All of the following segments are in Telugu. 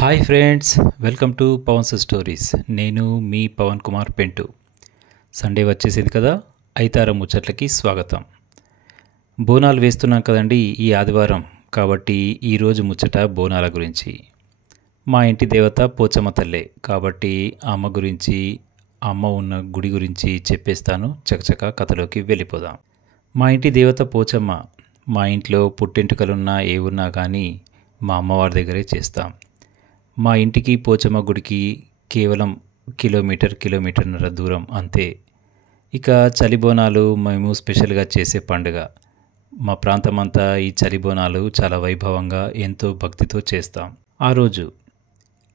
Hi friends, welcome to Pavan's stories. నేను మీ పవన్ కుమార్ పెంటు. సండే వచ్చేసింది కదా, ఐతార ముచ్చట్లకి స్వాగతం. బోనాలు వేస్తున్నాం కదండి ఈ ఆదివారం, కాబట్టి ఈరోజు ముచ్చట బోనాల గురించి. మా ఇంటి దేవత పోచమ్మ తల్లే కాబట్టి అమ్మ గురించి, అమ్మ ఉన్న గుడి గురించి చెప్పేస్తాను. చకచక కథలోకి వెళ్ళిపోదాం. మా ఇంటి దేవత పోచమ్మ. మా ఇంట్లో పుట్టెంటుకలున్నా ఏ ఉన్నా కానీ మా అమ్మవారి దగ్గరే చేస్తాం. మా ఇంటికి పోచమ్మ గుడికి కేవలం కిలోమీటర్న్నర దూరం అంతే. ఇక చలిబోనాలు మేము స్పెషల్గా చేసే పండుగ. మా ప్రాంతమంతా ఈ చలిబోనాలు చాలా వైభవంగా ఎంతో భక్తితో చేస్తాం. ఆ రోజు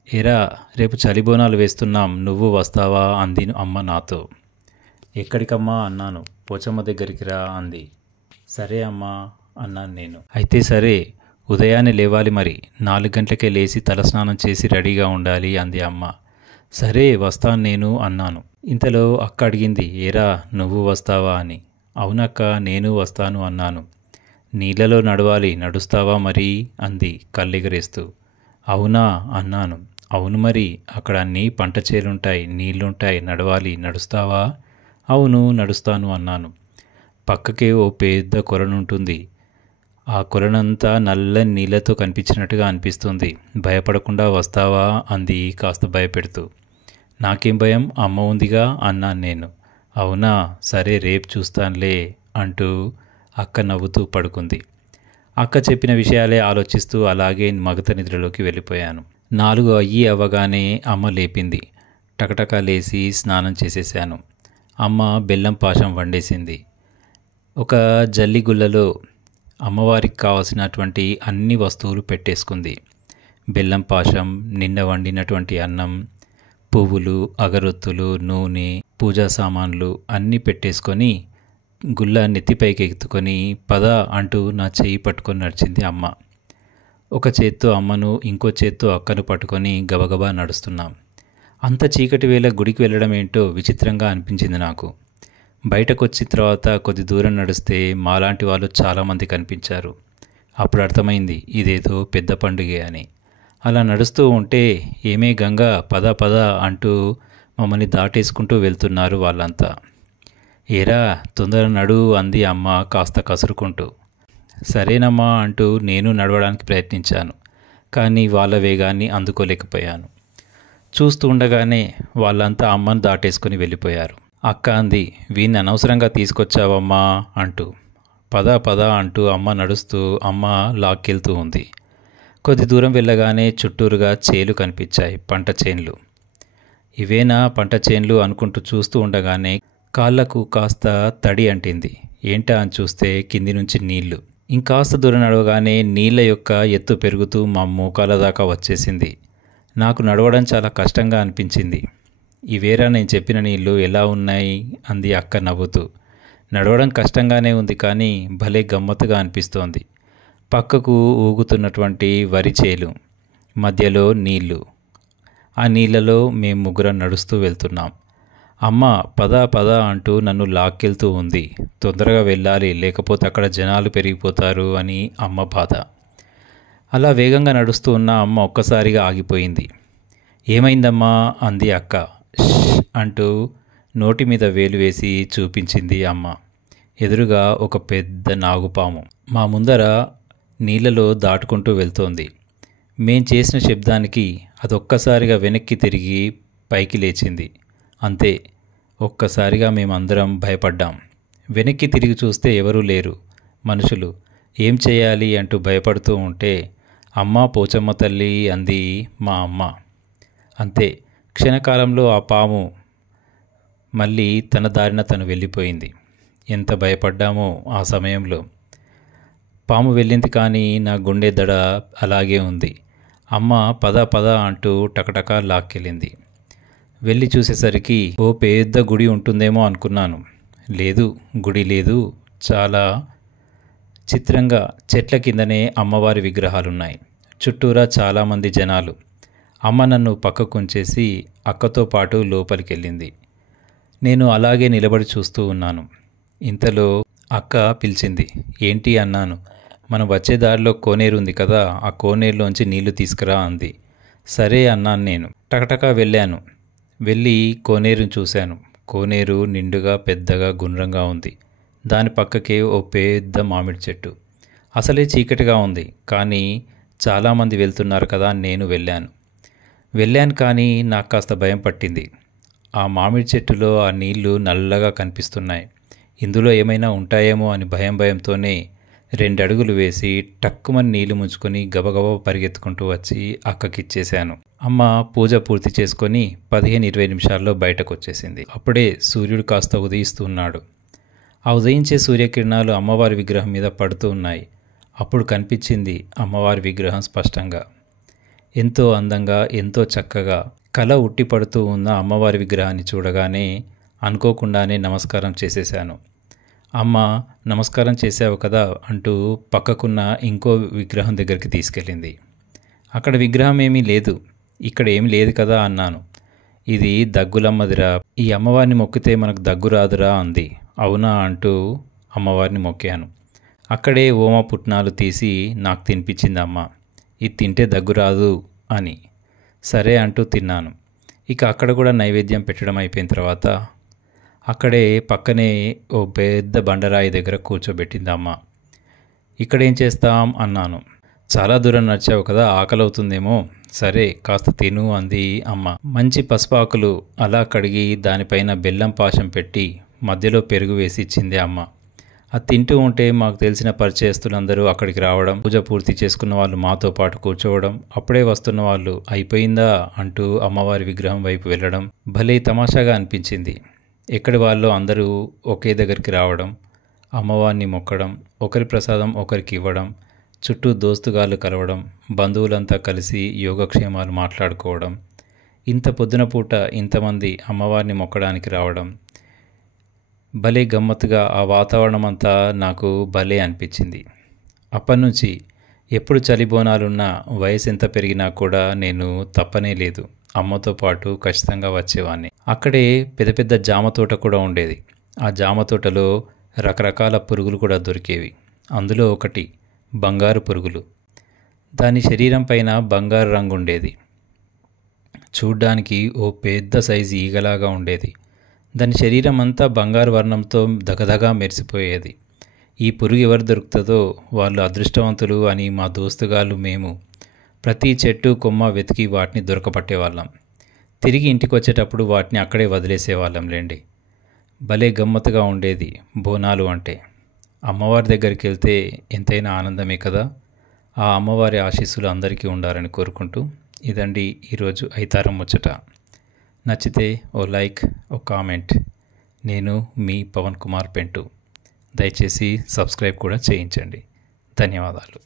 ఎరా రేపు చలిబోనాలు వేస్తున్నాం, నువ్వు వస్తావా అంది అమ్మ నాతో. ఎక్కడికమ్మా అన్నాను. పోచమ్మ దగ్గరికి రా అంది. సరే అమ్మా అన్నాను నేను. అయితే సరే, ఉదయాన్నే లేవాలి, మరి 4 గంటలకే లేచి తలస్నానం చేసి రెడీగా ఉండాలి అంది అమ్మ. సరే వస్తాను నేను అన్నాను. ఇంతలో అక్క అడిగింది, ఏరా నువ్వు వస్తావా అని. అవునక్క నేను వస్తాను అన్నాను. నీళ్ళలో నడవాలి, నడుస్తావా మరి అంది కళ్ళెగరేస్తూ. అవునా అన్నాను. అవును మరి, అక్కడ అన్నీ పంట చేలుంటాయి, నీళ్లుంటాయి, నడవాలి, నడుస్తావా? అవును నడుస్తాను అన్నాను. పక్కకే ఓ పెద్ద కొలనుంటుంది. ఆ కొలనంతా నల్లని నీళ్లతో కనిపించినట్టుగా అనిపిస్తుంది. భయపడకుండా వస్తావా అంది కాస్త భయపెడుతూ. నాకేం భయం, అమ్మ ఉందిగా అన్నాను నేను. అవునా, సరే రేపు చూస్తానులే అంటూ అక్క నవ్వుతూ పడుకుంది. అక్క చెప్పిన విషయాలే ఆలోచిస్తూ అలాగే మగత నిద్రలోకి వెళ్ళిపోయాను. 4 అవ్వగానే అమ్మ లేపింది. టకటకా లేచి స్నానం చేసేసాను. అమ్మ బెల్లం పాశం వండేసింది. ఒక జల్లిగుళ్ళలో అమ్మవారికి కావలసినటువంటి అన్ని వస్తువులు పెట్టేసుకుంది. బెల్లం పాశం, నిన్న వండినటువంటి అన్నం, పువ్వులు, అగరొత్తులు, నూనె, పూజా సామాన్లు అన్నీ పెట్టేసుకొని గుళ్ళ నెత్తిపైకి ఎత్తుకొని పద అంటూ నా చెయ్యి పట్టుకొని నడిచింది అమ్మ. ఒక చేత్తో అమ్మను, ఇంకో చేత్తో అక్కను పట్టుకొని గబగబా నడుస్తున్నాం. అంత చీకటి వేళ గుడికి వెళ్ళడం ఏంటో విచిత్రంగా అనిపించింది నాకు. బయటకు వచ్చిన తర్వాత కొద్ది దూరం నడిస్తే మాలాంటి వాళ్ళు చాలామంది కనిపించారు. అప్పుడు అర్థమైంది ఇదేదో పెద్ద పండుగే అని. అలా నడుస్తూ ఉంటే ఏమే గంగా పద పద అంటూ మమ్మల్ని దాటేసుకుంటూ వెళ్తున్నారు వాళ్ళంతా. ఏరా తొందర నడు అంది అమ్మ కాస్త కసురుకుంటూ. సరేనమ్మా అంటూ నేను నడవడానికి ప్రయత్నించాను. కానీ వాళ్ళ వేగాన్ని అందుకోలేకపోయాను. చూస్తూ ఉండగానే వాళ్ళంతా అమ్మను దాటేసుకుని వెళ్ళిపోయారు. అక్క అంది, వీణ్ణి అనవసరంగా తీసుకొచ్చావమ్మా అంటూ. పద పద అంటూ అమ్మ నడుస్తూ అమ్మ లాక్కెళ్తూ ఉంది. కొద్ది దూరం వెళ్ళగానే చుట్టూరుగా చేలు కనిపించాయి, పంట చేన్లు. ఇవేనా పంట చేన్లు అనుకుంటూ చూస్తూ ఉండగానే కాళ్లకు కాస్త తడి అంటింది. ఏంటా అని చూస్తే కింది నుంచి నీళ్లు. ఇంకాస్త దూరం నడవగానే నీళ్ల యొక్క ఎత్తు పెరుగుతూ మా మోకాల దాకా వచ్చేసింది. నాకు నడవడం చాలా కష్టంగా అనిపించింది. ఇవేరా నేను చెప్పిన నీళ్లు, ఎలా ఉన్నాయి అంది అక్క నవ్వుతూ. నడవడం కష్టంగానే ఉంది కానీ భలే గమ్మత్తుగా అనిపిస్తోంది. పక్కకు ఊగుతున్నటువంటి వరి చేలు, మధ్యలో నీళ్లు. ఆ నీళ్లలో మేము ముగ్గురం నడుస్తూ వెళ్తున్నాం. అమ్మ పద పద అంటూ నన్ను లాక్కెళ్తూ ఉంది. తొందరగా వెళ్ళాలి, లేకపోతే అక్కడ జనాలు పెరిగిపోతారు అని అమ్మ బాధ. అలా వేగంగా నడుస్తూ ఉన్న అమ్మ ఒక్కసారిగా ఆగిపోయింది. ఏమైందమ్మా అంది అక్క. అంటూ నోటి మీద వేలు వేసి చూపించింది అమ్మ. ఎదురుగా ఒక పెద్ద నాగుపాము మా ముందర నీళ్లలో దాటుకుంటూ వెళ్తోంది. మేం చేసిన శబ్దానికి అదొక్కసారిగా వెనక్కి తిరిగి పైకి లేచింది. అంతే, ఒక్కసారిగా మేమందరం భయపడ్డాం. వెనక్కి తిరిగి చూస్తే ఎవరూ లేరు, మనుషులు. ఏం చేయాలి అంటూ భయపడుతూ ఉంటే అమ్మ పోచమ్మ తల్లి అంది మా అమ్మ. అంతే, క్షణకాలంలో ఆ పాము మళ్ళీ తన దారిన తను వెళ్ళిపోయింది. ఎంత భయపడ్డామో ఆ సమయంలో. పాము వెళ్ళింది కానీ నా గుండె దడ అలాగే ఉంది. అమ్మ పద పద అంటూ టకటకా లాక్కెళ్ళింది. వెళ్ళి చూసేసరికి ఓ పెద్ద గుడి ఉంటుందేమో అనుకున్నాను. లేదు, గుడి లేదు. చాలా చిత్రంగా చెట్ల కిందనే అమ్మవారి విగ్రహాలున్నాయి. చుట్టూరా చాలామంది జనాలు. అమ్మ నన్ను పక్కకుంచేసి అక్కతో పాటు లోపలికెళ్ళింది. నేను అలాగే నిలబడి చూస్తూ ఉన్నాను. ఇంతలో అక్క పిలిచింది. ఏంటి అన్నాను. మనం వచ్చే దారిలో కోనేరు ఉంది కదా, ఆ కోనేరులోంచి నీళ్లు తీసుకురా అంది. సరే అన్నాను నేను. టకటకా వెళ్ళాను. వెళ్ళి కోనేరుని చూశాను. కోనేరు నిండుగా పెద్దగా గుండ్రంగా ఉంది. దాని పక్కకే ఓ పెద్ద మామిడి చెట్టు. అసలే చీకటిగా ఉంది, కానీ చాలామంది వెళ్తున్నారు కదా అని నేను వెళ్ళాను కానీ నాకు కాస్త భయం పట్టింది. ఆ మామిడి చెట్టులో ఆ నీళ్లు నల్లగా కనిపిస్తున్నాయి. ఇందులో ఏమైనా ఉంటాయేమో అని భయంతోనే 2 అడుగులు వేసి టక్కుమని నీళ్లు ముంచుకొని గబగబా పరిగెత్తుకుంటూ వచ్చి అక్కకిచ్చేశాను. అమ్మ పూజ పూర్తి చేసుకొని 15-20 నిమిషాల్లో బయటకు వచ్చేసింది. అప్పుడే సూర్యుడు కాస్త ఉదయిస్తున్నాడు. ఆ ఉదయించే సూర్యకిరణాలు అమ్మవారి విగ్రహం మీద పడుతూ ఉన్నాయి. అప్పుడు కనిపించింది అమ్మవారి విగ్రహం స్పష్టంగా. ఎంతో అందంగా, ఎంతో చక్కగా కల ఉట్టిపడుతూ ఉన్న అమ్మవారి విగ్రహాన్ని చూడగానే అనుకోకుండానే నమస్కారం చేసేశాను. అమ్మ నమస్కారం చేశావు కదా అంటూ పక్కకున్న ఇంకో విగ్రహం దగ్గరికి తీసుకెళ్ళింది. అక్కడ విగ్రహం ఏమీ లేదు. ఇక్కడ ఏమీ లేదు కదా అన్నాను. ఇది దగ్గులమ్మదిరా, ఈ అమ్మవారిని మొక్కితే మనకు దగ్గు రాదురా అంది. అవునా అంటూ అమ్మవారిని మొక్కాను. అక్కడే ఓమ పుట్నాలు తీసి నాకు తినిపించింది అమ్మ. ఇది తింటే దగ్గు రాదు అని. సరే అంటూ తిన్నాను. ఇక అక్కడ కూడా నైవేద్యం పెట్టడం అయిపోయిన తర్వాత అక్కడే పక్కనే ఓ పెద్ద బండరాయి దగ్గర కూర్చోబెట్టింది అమ్మ. ఇక్కడేం చేస్తాం అన్నాను. చాలా దూరం నడిచావు కదా, ఆకలి అవుతుందేమో, సరే కాస్త తిను అంది అమ్మ. మంచి పసుపాకులు అలా కడిగి దానిపైన బెల్లం పాశం పెట్టి మధ్యలో పెరుగు వేసి ఇచ్చింది అమ్మ. అది తింటూ ఉంటే మాకు తెలిసిన పరిచయస్తులందరూ అక్కడికి రావడం, పూజ పూర్తి చేసుకున్న వాళ్ళు మాతో పాటు కూర్చోవడం, అప్పుడే వస్తున్న వాళ్ళు అయిపోయిందా అంటూ అమ్మవారి విగ్రహం వైపు వెళ్ళడం భలే తమాషాగా అనిపించింది. ఎక్కడి వాళ్ళు అందరూ ఒకే దగ్గరికి రావడం, అమ్మవారిని మొక్కడం, ఒకరి ప్రసాదం ఒకరికి ఇవ్వడం, చుట్టూ దోస్తుగాళ్ళు కలవడం, బంధువులంతా కలిసి యోగక్షేమాలు మాట్లాడుకోవడం, ఇంత పొద్దున పూట ఇంతమంది అమ్మవారిని మొక్కడానికి రావడం భలే గమ్మత్తుగా ఆ వాతావరణం అంతా నాకు భలే అనిపించింది. అప్పటినుంచి ఎప్పుడు చలిబోనాలున్నా, వయసు ఎంత పెరిగినా కూడా నేను తప్పనే లేదు, అమ్మతో పాటు ఖచ్చితంగా వచ్చేవాడిని. అక్కడే పెద్ద పెద్ద జామ తోట కూడా ఉండేది. ఆ జామ తోటలో రకరకాల పురుగులు కూడా దొరికేవి. అందులో ఒకటి బంగారు పురుగులు. దాని శరీరం పైన బంగారు రంగు ఉండేది. చూడ్డానికి ఓ పెద్ద సైజు ఈగలాగా ఉండేది. దాని శరీరం అంతా బంగారు వర్ణంతో దగదగా మెరిసిపోయేది. ఈ పురుగు ఎవరు దొరుకుతుందో వాళ్ళు అదృష్టవంతులు అని మా దోస్తుగాళ్ళు మేము ప్రతి చెట్టు కొమ్మ వెతికి వాటిని దొరకపట్టేవాళ్ళం. తిరిగి ఇంటికి వచ్చేటప్పుడు వాటిని అక్కడే వదిలేసేవాళ్ళం లేండి. భలే గమ్మత్తుగా ఉండేది బోనాలు అంటే. అమ్మవారి దగ్గరికి వెళ్తే ఎంతైనా ఆనందమే కదా. ఆ అమ్మవారి ఆశీస్సులు అందరికీ ఉండాలని కోరుకుంటూ ఇదండి ఈరోజు ఐతారం ముచ్చట. నచ్చితే ఓ లైక్, ఓ కామెంట్. నేను మీ పవన్ కుమార్ పెంటు. దయచేసి సబ్స్క్రైబ్ కూడా చేయించండి. ధన్యవాదాలు.